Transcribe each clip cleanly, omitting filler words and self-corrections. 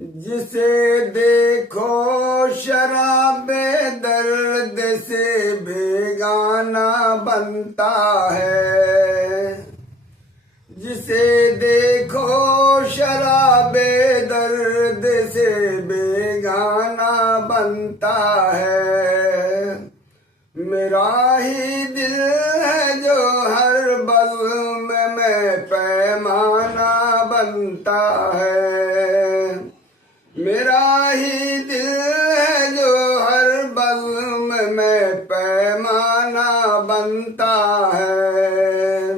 जिसे देखो शराबे दर्द से बेगाना बनता है। जिसे देखो शराबे दर्द से बेगाना बनता है। मेरा ही दिल है जो हर बज़्म में पैमाना बनता है। मेरा ही दिल है जो हर बज़्म में पैमाना बनता है।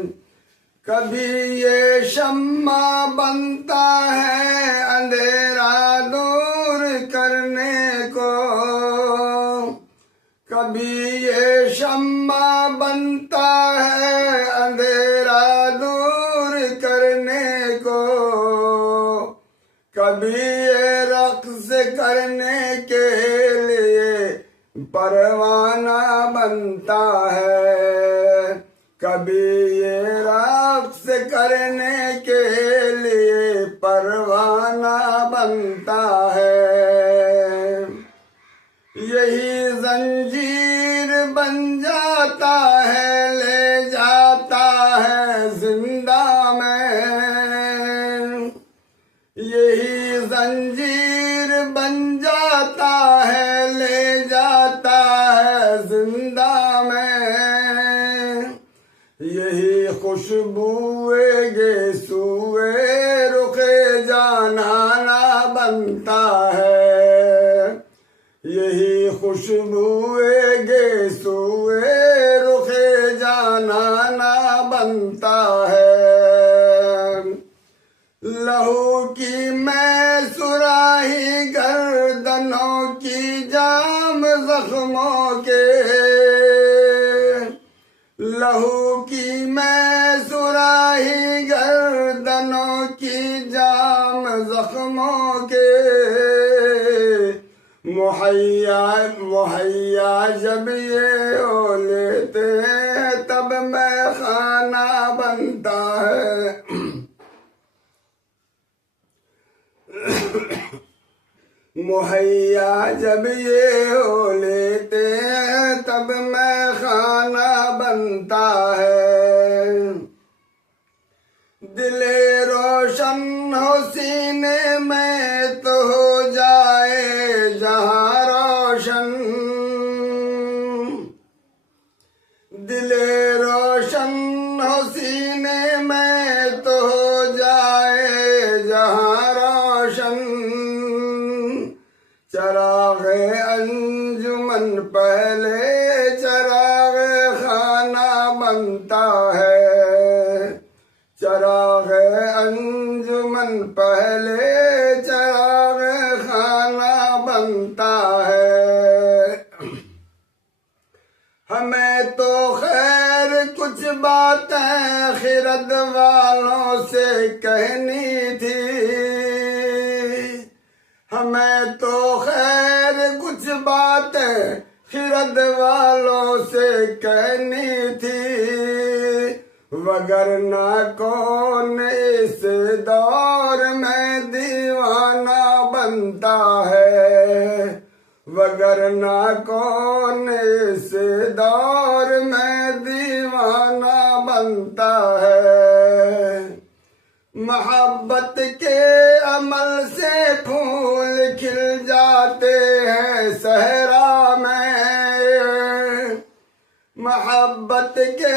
कभी ये शम्मा बनता है अंधेरा दूर करने को। कभी ये शम्मा बनता है अंधेरा दूर करने को। कभी ये रक़्स करने के लिए परवाना बनता है। कभी ये रक़्स करने के लिए परवाना बनता है। यही जंजीर बन जाता है, ले जाता है जिंदा में। यही जंजीर बन जाता है, ले जाता है जिंदा में। यही खुशबुए गेसुए रुखे जानाना बनता है। यही खुशबुए गेसुए रुखे जानाना बनता है। लहू की मैं सुराही गर्दनों की जाम जख्मों के। लहू की मैं सुराही गर्दनों की जाम जख्मों के। मुहैया जब ये हो लेते हैं तब मैं खाना बनता है। मुहैया जब ये हो लेते हैं तब मैं खाना बनता है। दिले रोशन हो सीने में तो हो जाए जहां रोशन। दिले रोशन हो सीने में तो हो जाए जहां रोशन। चराग़े अंजुमन पहले चराग़े खाना बनता है। चराग़े अंजुमन पहले चराग़े खाना बनता है। हमें तो खैर कुछ बातें खिरद वालों से कहनी थी। हमें तो खैर कुछ बातें खिरद वालों से कहनी थी। वगरना कौन इस दौर में दीवाना बनता है। वगरना कौन इस दौर में दीवाना बनता है। मोहब्बत के अमल से फूल खिल जाते हैं सहरा में। मोहब्बत के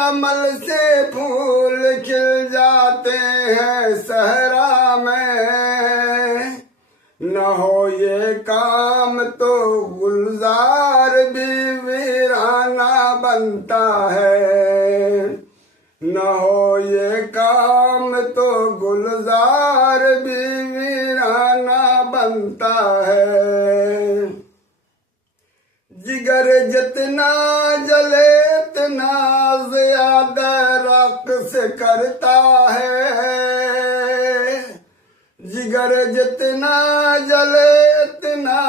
अमल से फूल खिल जाते हैं सहरा में। न हो ये काम तो गुलजार भी वीराना बनता है। न हो ये काम तो गुलजार भी वीराना बनता है। जिगर जितना जले इतना ज्यादा रक़्स करता है। जिगर जितना जले इतना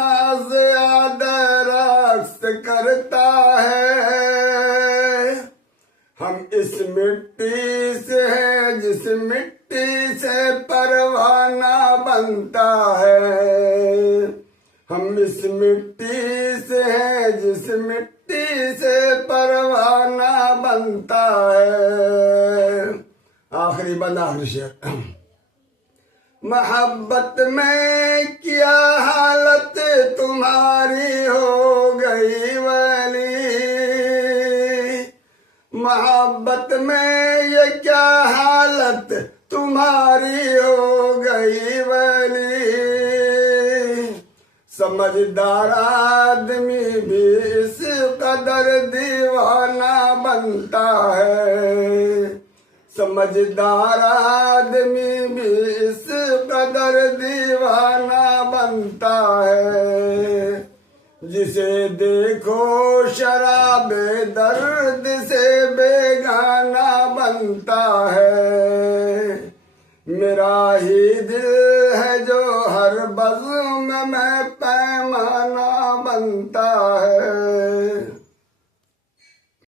ज्यादा रक़्स करता है। हम इस मिट्टी से हैं जिस मिट्टी मिट्टी से परवाना बनता है। हम इस मिट्टी से हैं जिस मिट्टी से परवाना बनता है। आखिरी बंद आखिरी शेर। मोहब्बत में क्या हालत तुम्हारी हो गई वली, मोहब्बत में ये क्या हालत तुम्हारी हो गई वली। समझदार आदमी भी इस कदर दीवाना बनता है। समझदार आदमी भी इस कदर दीवाना बनता है। जिसे देखो शराबे दर्द से बेगाना बनता है। मेरा ही दिल है जो हर बज़्म में पैमाना बनता है।